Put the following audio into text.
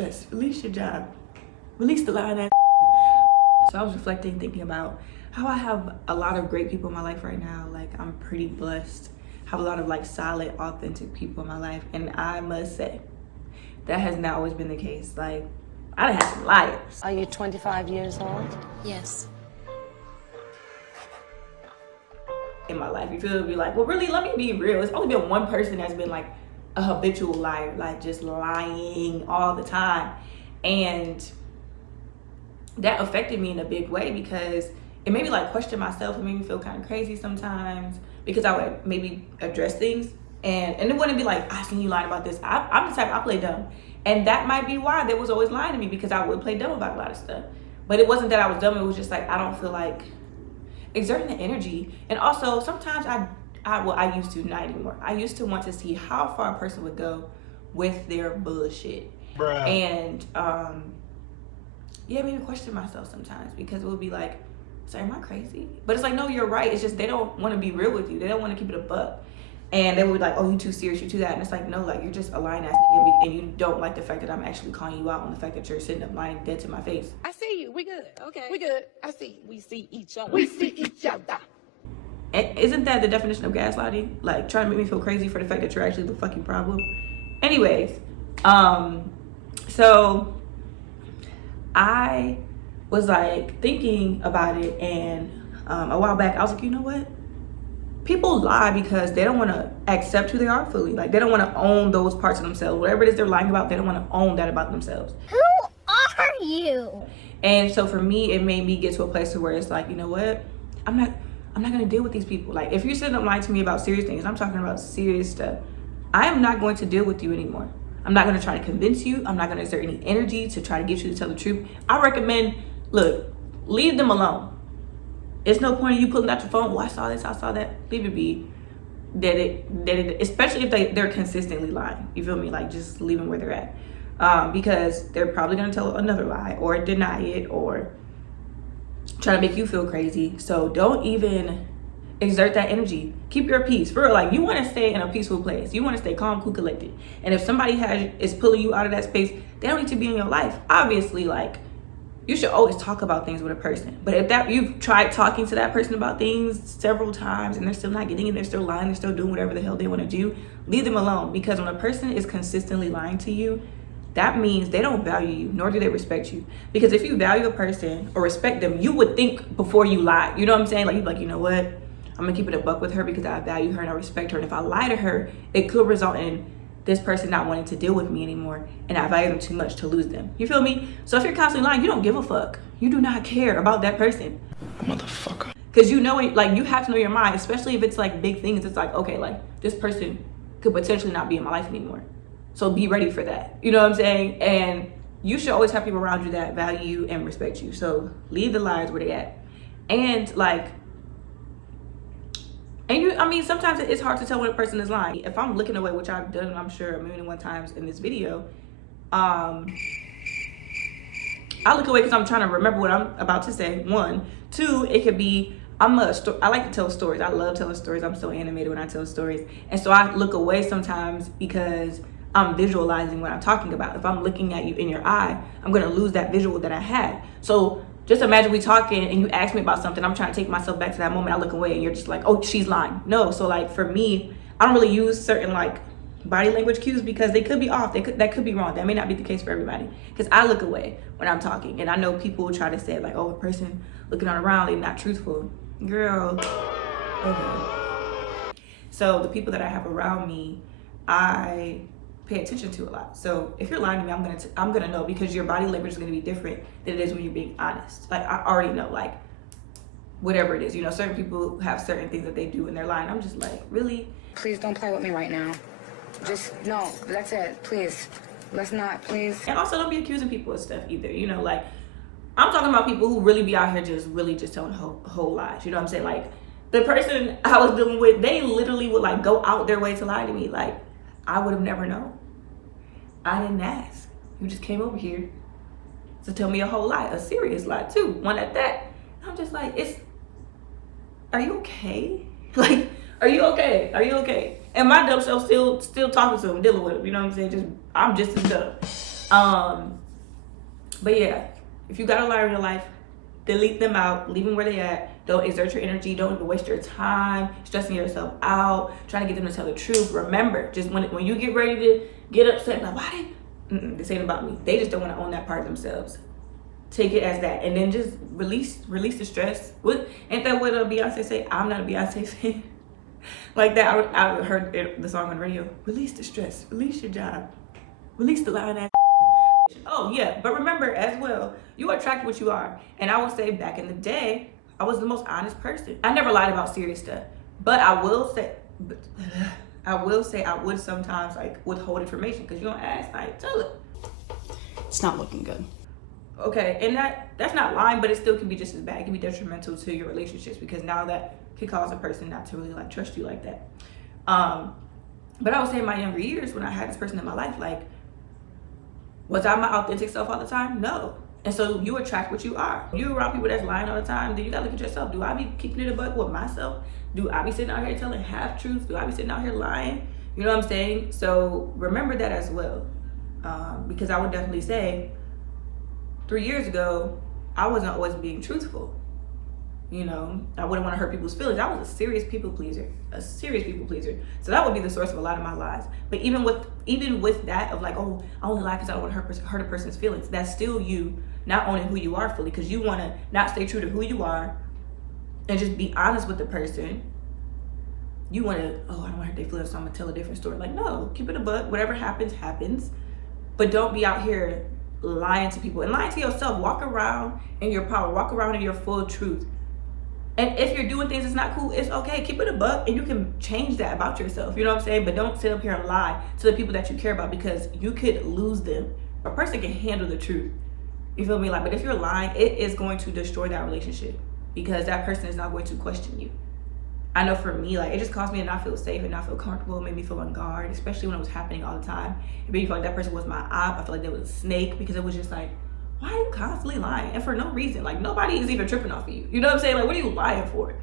stress, release your job, release the line ass. So I was reflecting, thinking about how I have a lot of great people in my life right now. Like, I'm pretty blessed, have a lot of like solid, authentic people in my life. And I must say, that has not always been the case. Like, I done had some liars. Are you 25 years old? Yes. In my life, you feel me? Like, well, really, let me be real. It's only been one person that's been like a habitual liar, like just lying all the time. And that affected me in a big way because it made me like question myself. It made me feel kind of crazy sometimes because I would maybe address things and it wouldn't be like, I seen you lying about this. I'm the type, I play dumb. And that might be why they was always lying to me, because I would play dumb about a lot of stuff. But it wasn't that I was dumb. It was just like, I don't feel like exerting the energy. And also sometimes I used to, not anymore. I used to want to see how far a person would go with their bullshit. Bruh. And yeah, it made me question myself sometimes because it would be like, so am I crazy? But it's like, no, you're right. It's just they don't want to be real with you. They don't want to keep it a buck. And they would be like, oh, you too serious, you too that. And it's like, no, like, you're just a lying ass nigga and you don't like the fact that I'm actually calling you out on the fact that you're sitting up lying dead to my face. I see you. We good. Okay. We good. I see. We see each other. We see each other. And isn't that the definition of gaslighting? Like, trying to make me feel crazy for the fact that you're actually the fucking problem. Anyways, so I was like thinking about it, and a while back I was like, you know what? People lie because they don't want to accept who they are fully. Like, they don't want to own those parts of themselves. Whatever it is they're lying about, they don't want to own that about themselves. Who are you? And so for me, it made me get to a place where it's like, you know what? I'm not gonna deal with these people. Like, if you're sitting up lying to me about serious things, I'm talking about serious stuff, I am not going to deal with you anymore. I'm not gonna try to convince you. I'm not gonna exert any energy to try to get you to tell the truth. I recommend, look, leave them alone. It's no point in you pulling out your phone. Oh, I saw this, I saw that. Leave it be. Especially if they're consistently lying. You feel me? Like, just leave them where they're at. Because they're probably gonna tell another lie or deny it or try to make you feel crazy. So don't even exert that energy. Keep your peace. For real, like, you want to stay in a peaceful place. You want to stay calm, cool, collected. And if somebody is pulling you out of that space, they don't need to be in your life. Obviously, like, you should always talk about things with a person. But if you've tried talking to that person about things several times and they're still not getting it, they're still lying, they're still doing whatever the hell they want to do, leave them alone. Because when a person is consistently lying to you, that means they don't value you, nor do they respect you. Because if you value a person or respect them, you would think before you lie. You know what I'm saying? Like, you'd be like, you know what? I'm gonna keep it a buck with her because I value her and I respect her. And if I lie to her, it could result in this person not wanting to deal with me anymore. And I value them too much to lose them. You feel me? So if you're constantly lying, you don't give a fuck. You do not care about that person. Motherfucker. Because you know it, like, you have to know your mind, especially if it's like big things. It's like, okay, like, this person could potentially not be in my life anymore. So be ready for that. You know what I'm saying? And you should always have people around you that value you and respect you. So leave the lies where they at. And like, sometimes it's hard to tell when a person is lying. If I'm looking away, which I've done, I'm sure, a million and one times in this video, I look away because I'm trying to remember what I'm about to say. One. Two, it could be, I like to tell stories. I love telling stories. I'm so animated when I tell stories. And so I look away sometimes because I'm visualizing what I'm talking about. If I'm looking at you in your eye, I'm gonna lose that visual that I had. So just imagine we talking and you ask me about something, I'm trying to take myself back to that moment, I look away and you're just like, oh, she's lying. No, so like for me, I don't really use certain like body language cues because they could be off, that could be wrong. That may not be the case for everybody. Because I look away when I'm talking. And I know people try to say like, oh, a person looking on around, they're not truthful. Girl, okay. So the people that I have around me, I pay attention to a lot. So if you're lying to me, I'm gonna know, because your body language is gonna be different than it is when you're being honest. Like, I already know, like, whatever it is, you know, certain people have certain things that they do when they're lying. I'm just like, really? Please don't play with me right now. Just, no, that's it. Please. Let's not, please. And also don't be accusing people of stuff either. You know, like, I'm talking about people who really be out here just telling whole lies. You know what I'm saying? Like, the person I was dealing with, they literally would like go out their way to lie to me. Like, I would have never known. I didn't ask. You just came over here to tell me a whole lie, a serious lie too, one at that. I'm just like, are you okay? Like, are you okay? And my dumb self still talking to him, dealing with him, you know what I'm saying? I'm just as dumb. But yeah, if you got a liar in your life, delete them out, leave them where they at. Don't exert your energy. Don't even waste your time stressing yourself out, trying to get them to tell the truth. Remember, just when you get ready to get upset, like, why this ain't about me. They just don't want to own that part of themselves. Take it as that, and then just release the stress. Ain't that what Beyonce say? I'm not a Beyonce fan. Like that, I heard the song on the radio. Release the stress. Release your job. Release the lying ass. Oh yeah, but remember as well, you attract what you are. And I would say back in the day, I was the most honest person. I never lied about serious stuff, but I will say I would sometimes like withhold information because you don't ask, like tell it. It's not looking good. Okay, and that's not lying, but it still can be just as bad. It can be detrimental to your relationships because now that can cause a person not to really like trust you like that. But I would say in my younger years when I had this person in my life, like, was I my authentic self all the time? No. And so you attract what you are. If you're around people that's lying all the time, then you gotta look at yourself. Do I be keeping it a buck with myself? Do I be sitting out here telling half truths? Do I be sitting out here lying? You know what I'm saying? So remember that as well. Because I would definitely say 3 years ago, I wasn't always being truthful. You know, I wouldn't want to hurt people's feelings. I was a serious people pleaser. So that would be the source of a lot of my lies. But even with that of like, oh, I only lie because I don't want to hurt a person's feelings. That's still you not owning who you are fully, because you want to not stay true to who you are and just be honest with the person. You want to, oh, I don't want to hurt their feelings, so I'm gonna tell a different story. Like, no, keep it a buck. Whatever happens, happens. But don't be out here lying to people and lying to yourself. Walk around in your power. Walk around in your full truth. And if you're doing things that's not cool, it's okay. Keep it a buck and you can change that about yourself. You know what I'm saying? But don't sit up here and lie to the people that you care about because you could lose them. A person can handle the truth. You feel me? Like, but if you're lying, it is going to destroy that relationship because that person is not going to question you. I know for me, like, it just caused me to not feel safe and not feel comfortable. It made me feel on guard, especially when it was happening all the time. It made me feel like that person was my op. I feel like they was a snake because it was just like, why are you constantly lying? And for no reason. Like, nobody is even tripping off of you. You know what I'm saying? Like, what are you lying for?